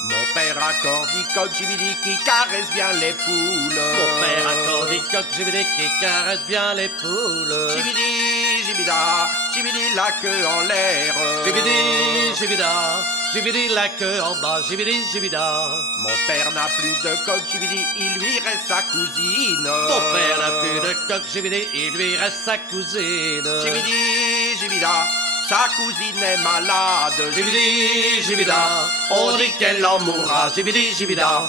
Mon père a cordicoque, jibidi qui caresse bien les poules. Mon père a cordicoque, jibidi qui caresse bien les poules. Jibidi, jibida, jibidi la queue en l'air. Jibidi, jibida, jibidi la queue en bas, jibidi, jibida. Mon père n'a plus de coque, jibidi, il lui reste sa cousine. Mon père n'a plus de coque, jibidi, il lui reste sa cousine. Jibidi, jibida, sa cousine est malade. Jibidi, jibida, on dit qu'elle en mourra, jibidi, jibida.